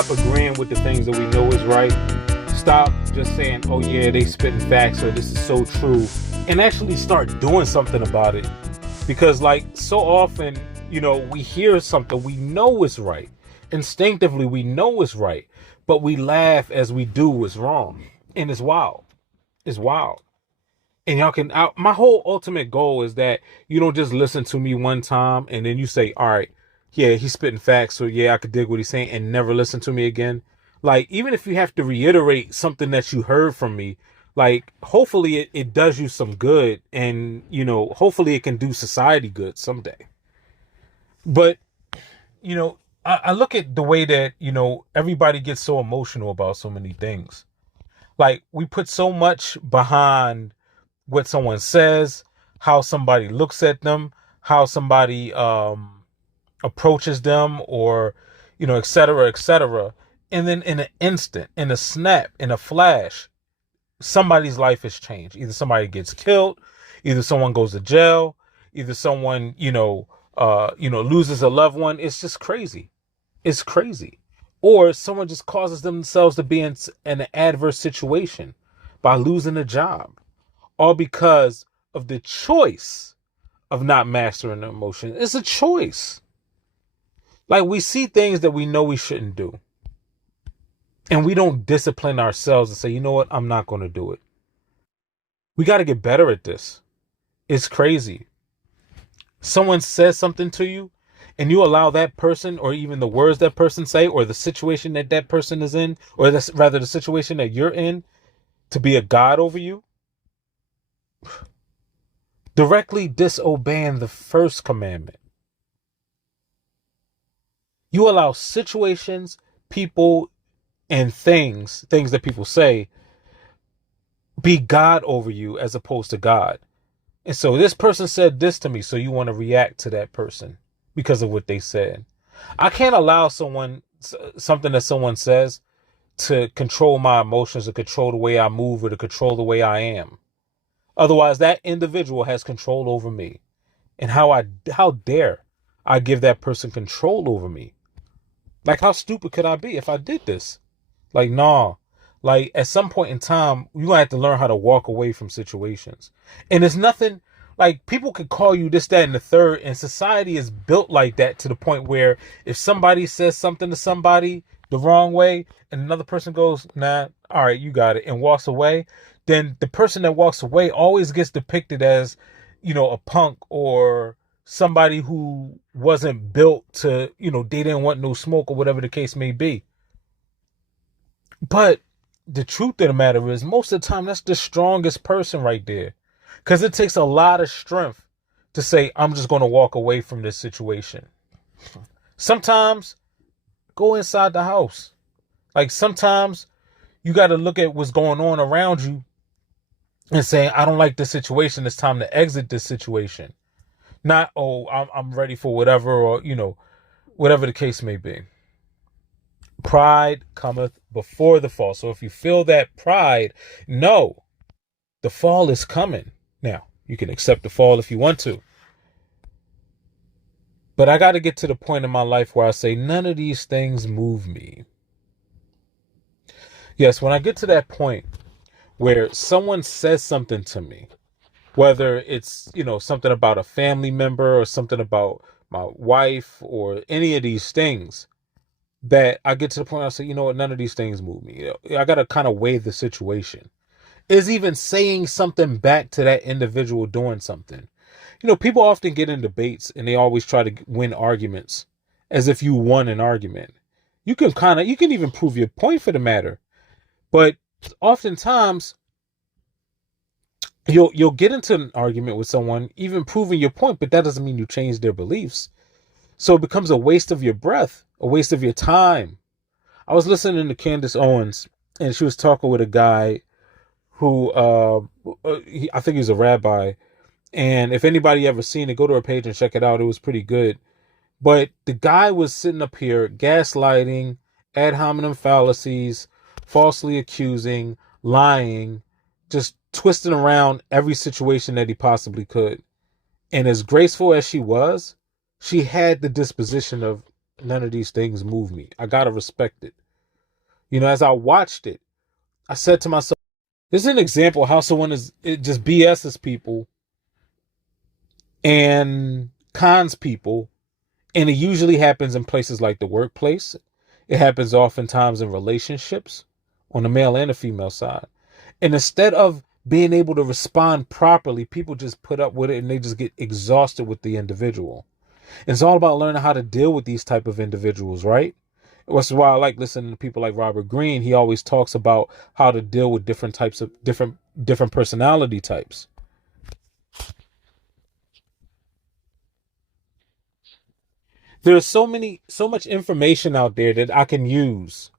stop agreeing with the things that we know is right. Stop just saying, oh yeah, they spitting facts or this is so true, and actually start doing something about it. Because like so often, we hear something, we know it's right. Instinctively, we know it's right, but we laugh as we do it's wrong. And it's wild. It's wild. And my whole ultimate goal is that you don't just listen to me one time and then you say, all right, yeah, he's spitting facts, so yeah, I could dig what he's saying, and never listen to me again. Like, even if you have to reiterate something that you heard from me, like, hopefully it does you some good, and, hopefully it can do society good someday. But, I look at the way that, everybody gets so emotional about so many things. Like, we put so much behind what someone says, how somebody looks at them, how somebody approaches them, or et cetera, et cetera. And then in an instant, in a snap, in a flash, somebody's life has changed. Either somebody gets killed, either someone goes to jail, either someone loses a loved one. It's just crazy. It's crazy. Or someone just causes themselves to be in an adverse situation by losing a job, all because of the choice of not mastering the emotion. It's a choice. Like, we see things that we know we shouldn't do, and we don't discipline ourselves and say, you know what, I'm not going to do it. We got to get better at this. It's crazy. Someone says something to you, and you allow that person, or even the words that person say, or the situation that person is in, or rather the situation that you're in, to be a god over you. Directly disobeying the first commandment. You allow situations, people, and things that people say, be God over you as opposed to God. And so this person said this to me, so you want to react to that person because of what they said. I can't allow something that someone says to control my emotions, or control the way I move, or to control the way I am. Otherwise, that individual has control over me. And how dare I give that person control over me? Like, how stupid could I be if I did this? Like, nah. Like, at some point in time, you're going to have to learn how to walk away from situations. And it's nothing, like, people could call you this, that, and the third, and society is built like that to the point where if somebody says something to somebody the wrong way, and another person goes, nah, all right, you got it, and walks away, then the person that walks away always gets depicted as, a punk, or somebody who wasn't built to, they didn't want no smoke, or whatever the case may be. But the truth of the matter is, most of the time, that's the strongest person right there. Because it takes a lot of strength to say, I'm just going to walk away from this situation. Sometimes, go inside the house. Like, sometimes you got to look at what's going on around you and say, I don't like this situation. It's time to exit this situation. Not, oh, I'm ready for whatever, or, whatever the case may be. Pride cometh before the fall. So if you feel that pride, no, the fall is coming. Now, you can accept the fall if you want to. But I got to get to the point in my life where I say, none of these things move me. Yes, when I get to that point where someone says something to me, whether it's, something about a family member, or something about my wife, or any of these things, that I get to the point where I say, you know what, none of these things move me. I got to kind of weigh the situation. Is even saying something back to that individual doing something? People often get in debates and they always try to win arguments as if you won an argument. You can even prove your point for the matter. But oftentimes you'll get into an argument with someone, even proving your point, but that doesn't mean you change their beliefs. So it becomes a waste of your breath, a waste of your time. I was listening to Candace Owens, and she was talking with a guy who, I think he's a rabbi. And if anybody ever seen it, go to her page and check it out. It was pretty good. But the guy was sitting up here gaslighting, ad hominem fallacies, falsely accusing, lying, just twisting around every situation that he possibly could. And as graceful as she was, she had the disposition of, none of these things move me. I gotta respect it. As I watched it, I said to myself, this is an example of how someone it just BS's people and cons people. And it usually happens in places like the workplace. It happens oftentimes in relationships on the male and the female side. And instead of being able to respond properly, people just put up with it and they just get exhausted with the individual. And it's all about learning how to deal with these type of individuals, right? Which is why I like listening to people like Robert Greene. He always talks about how to deal with different types of different personality types. There's so much information out there that I can use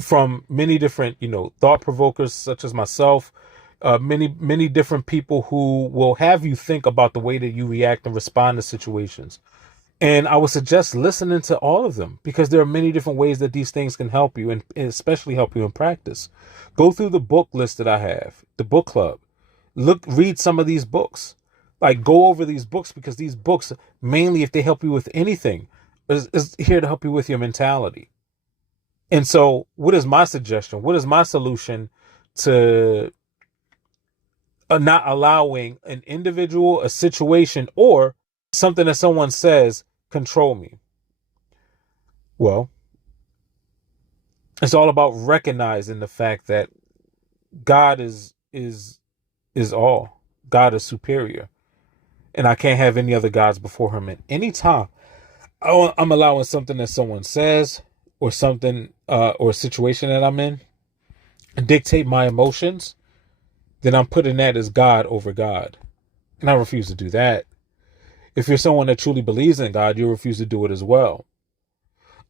from many different, thought provokers such as myself, many different people who will have you think about the way that you react and respond to situations. And I would suggest listening to all of them because there are many different ways that these things can help you and especially help you in practice. Go through the book list that I have, the book club. Read some of these books. Like go over these books because these books, mainly if they help you with anything, is here to help you with your mentality. And so what is my suggestion? What is my solution to not allowing an individual, a situation, or something that someone says control me? Well, it's all about recognizing the fact that God is all. God is superior. And I can't have any other gods before him at any time. I'm allowing something that someone says or something or a situation that I'm in dictate my emotions, then I'm putting that as God over God. And I refuse to do that. If you're someone that truly believes in God, you'll refuse to do it as well.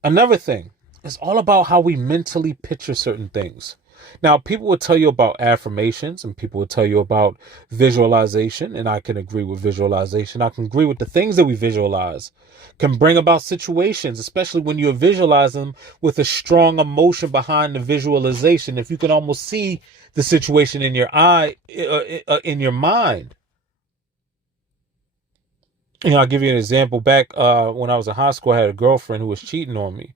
Another thing, it's all about how we mentally picture certain things. Now, people will tell you about affirmations and people will tell you about visualization, and I can agree with visualization. I can agree with the things that we visualize can bring about situations, especially when you visualize them with a strong emotion behind the visualization. If you can almost see the situation in your in your mind. I'll give you an example. Back when I was in high school, I had a girlfriend who was cheating on me.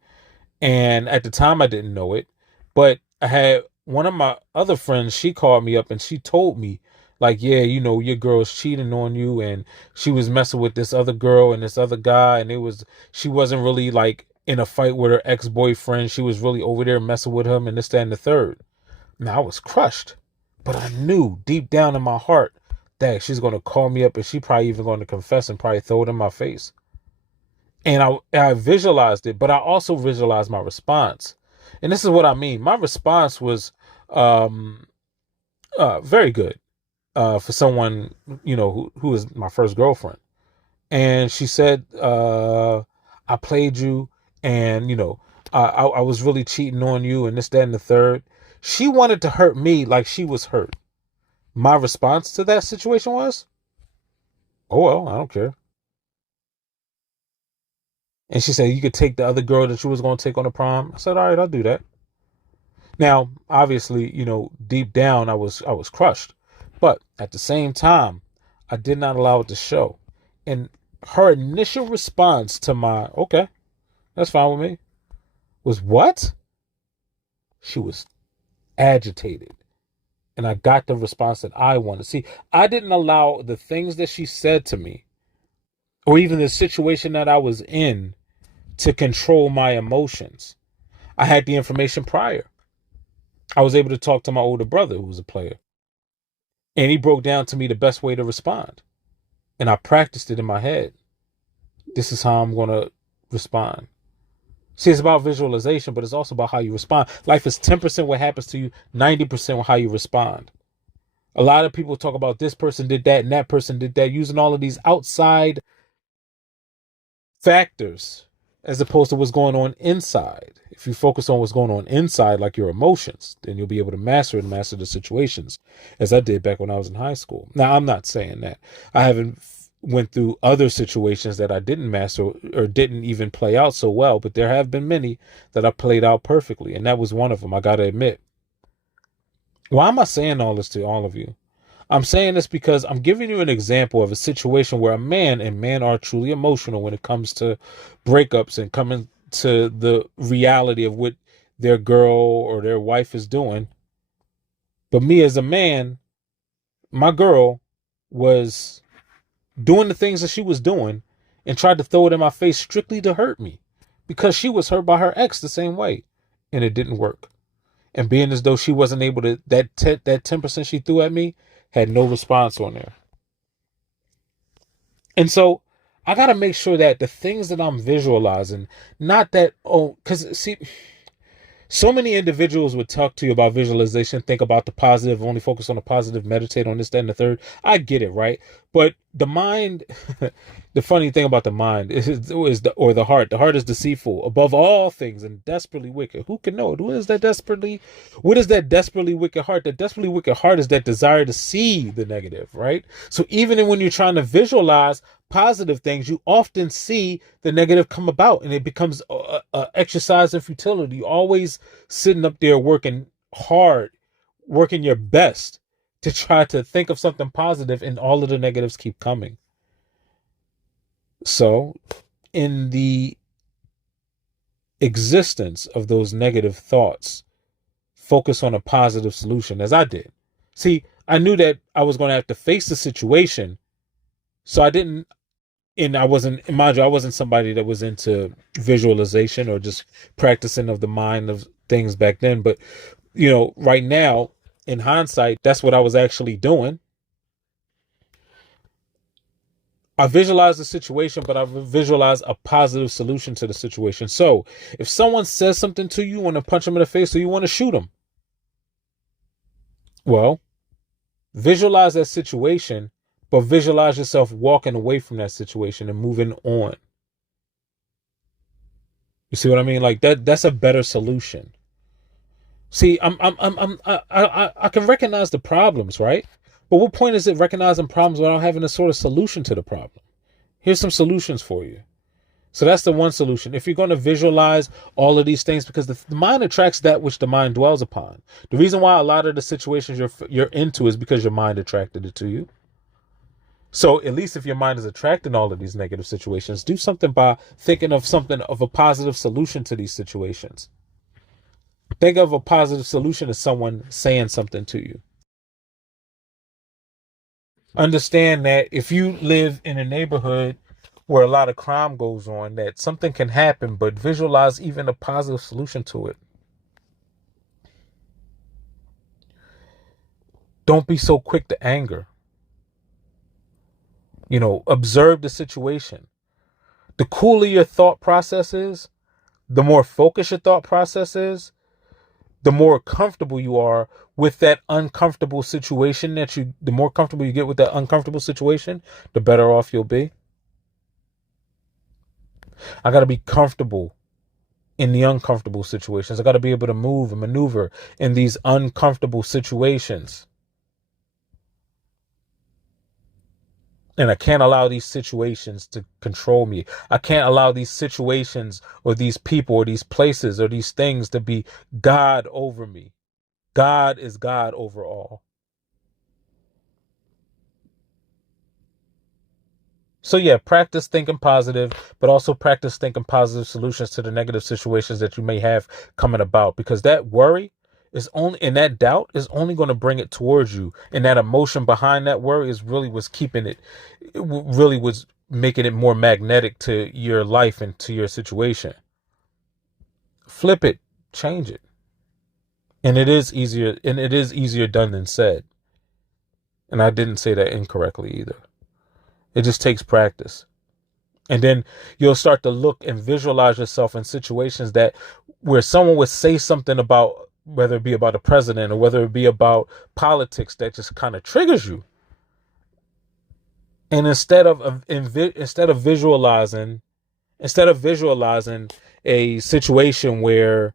And at the time, I didn't know it. But I had one of my other friends, she called me up and she told me, like, yeah, your girl's cheating on you. And she was messing with this other girl and this other guy. And she wasn't really like in a fight with her ex-boyfriend. She was really over there messing with him and this, that, and the third. Now, I was crushed. But I knew deep down in my heart that she's going to call me up and she probably even going to confess and probably throw it in my face. And I visualized it, but I also visualized my response. And this is what I mean. My response was very good for someone, who was my first girlfriend. And she said, I played you and, I was really cheating on you and this, that, and the third. She wanted to hurt me like she was hurt. My response to that situation was, oh, well, I don't care. And she said, you could take the other girl that you was going to take on the prom. I said, all right, I'll do that. Now, obviously, deep down, I was crushed. But at the same time, I did not allow it to show. And her initial response to my, okay, that's fine with me, was what? She was agitated. And I got the response that I wanted. See, I didn't allow the things that she said to me, or even the situation that I was in, to control my emotions. I had the information prior. I was able to talk to my older brother who was a player. And he broke down to me the best way to respond. And I practiced it in my head. This is how I'm going to respond. See, it's about visualization, but it's also about how you respond. Life is 10% what happens to you, 90% how you respond. A lot of people talk about this person did that and that person did that, using all of these outside factors as opposed to what's going on inside. If you focus on what's going on inside, like your emotions, then you'll be able to master the situations, as I did back when I was in high school. Now, I'm not saying that. I haven't went through other situations that I didn't master or didn't even play out so well, but there have been many that I played out perfectly, and that was one of them, I got to admit. Why am I saying all this to all of you? I'm saying this because I'm giving you an example of a situation where a man, and men are truly emotional when it comes to breakups and coming to the reality of what their girl or their wife is doing. But me as a man, my girl was doing the things that she was doing and tried to throw it in my face strictly to hurt me because she was hurt by her ex the same way, and it didn't work. And being as though she wasn't able to, that 10% she threw at me had no response on there. And so I got to make sure that the things that I'm visualizing, not that, because see, so many individuals would talk to you about visualization, think about the positive, only focus on the positive, meditate on this, that, and the third. I get it, right? But the mind, the funny thing about the mind or the heart is deceitful above all things and desperately wicked. Who can know it? What is that desperately wicked heart? That desperately wicked heart is that desire to see the negative, right? So even when you're trying to visualize positive things, you often see the negative come about, and it becomes a exercise in futility. You're always sitting up there working hard, working your best to try to think of something positive, and all of the negatives keep coming. So in the existence of those negative thoughts, focus on a positive solution, as I did. See, I knew that I was going to have to face the situation, so I didn't. And I wasn't, mind you, I wasn't somebody that was into visualization or just practicing of the mind of things back then. But, right now, in hindsight, that's what I was actually doing. I visualize the situation, but I visualize a positive solution to the situation. So if someone says something to you, you want to punch them in the face or you want to shoot them, well, visualize that situation, but visualize yourself walking away from that situation and moving on. You see what I mean? Like that's a better solution. See, I can recognize the problems, right? But what point is it recognizing problems without having a sort of solution to the problem? Here's some solutions for you. So that's the one solution. If you're going to visualize all of these things, because the mind attracts that which the mind dwells upon. The reason why a lot of the situations you're into is because your mind attracted it to you. So at least if your mind is attracting all of these negative situations, do something by thinking of something of a positive solution to these situations. Think of a positive solution as someone saying something to you. Understand that if you live in a neighborhood where a lot of crime goes on, that something can happen, but visualize even a positive solution to it. Don't be so quick to anger. Observe the situation. The cooler your thought process is, the more focused your thought process is, the more comfortable you are with that uncomfortable situation the more comfortable you get with that uncomfortable situation, the better off you'll be. I got to be comfortable in the uncomfortable situations. I got to be able to move and maneuver in these uncomfortable situations. And I can't allow these situations to control me. I can't allow these situations or these people or these places or these things to be God over me. God is God over all. So yeah, practice thinking positive, but also practice thinking positive solutions to the negative situations that you may have coming about, because that worry is only, and that doubt is only going to bring it towards you. And that emotion behind that worry is really what's keeping it really was making it more magnetic to your life and to your situation. Flip it, change it. And it is easier done than said. And I didn't say that incorrectly either. It just takes practice. And then you'll start to look and visualize yourself in situations that where someone would say something about, whether it be about a president or whether it be about politics, that just kind of triggers you. And instead of visualizing a situation where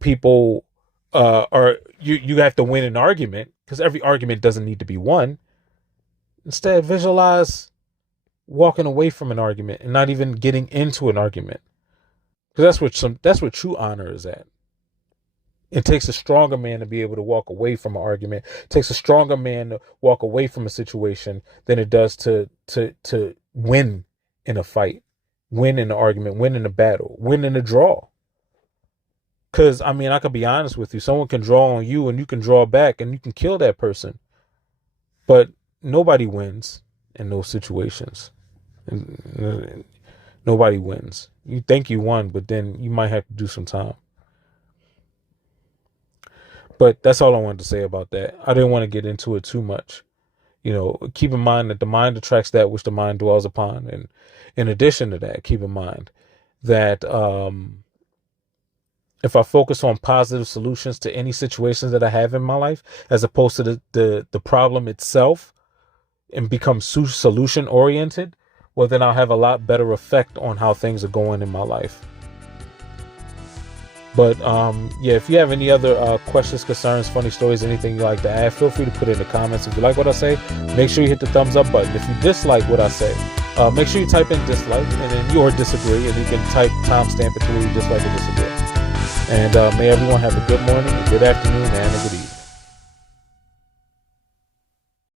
people are you have to win an argument, because every argument doesn't need to be won. Instead, visualize walking away from an argument and not even getting into an argument, because that's what true honor is at. It takes a stronger man to be able to walk away from an argument. It takes a stronger man to walk away from a situation than it does to win in a fight, win in an argument, win in a battle, win in a draw. Because, I mean, I could be honest with you. Someone can draw on you and you can draw back and you can kill that person. But nobody wins in those situations. Nobody wins. You think you won, but then you might have to do some time. But that's all I wanted to say about that. I didn't want to get into it too much. You know, keep in mind that the mind attracts that which the mind dwells upon. And in addition to that, keep in mind that if I focus on positive solutions to any situations that I have in my life, as opposed to the problem itself, and become solution oriented, well, then I'll have a lot better effect on how things are going in my life. But yeah, if you have any other questions, concerns, funny stories, anything you like to add, feel free to put it in the comments. If you like what I say, make sure you hit the thumbs up button. If you dislike what I say, make sure you type in dislike and then you or disagree, and you can type timestamp it to where you dislike or disagree. And may everyone have a good morning, a good afternoon, and a good evening.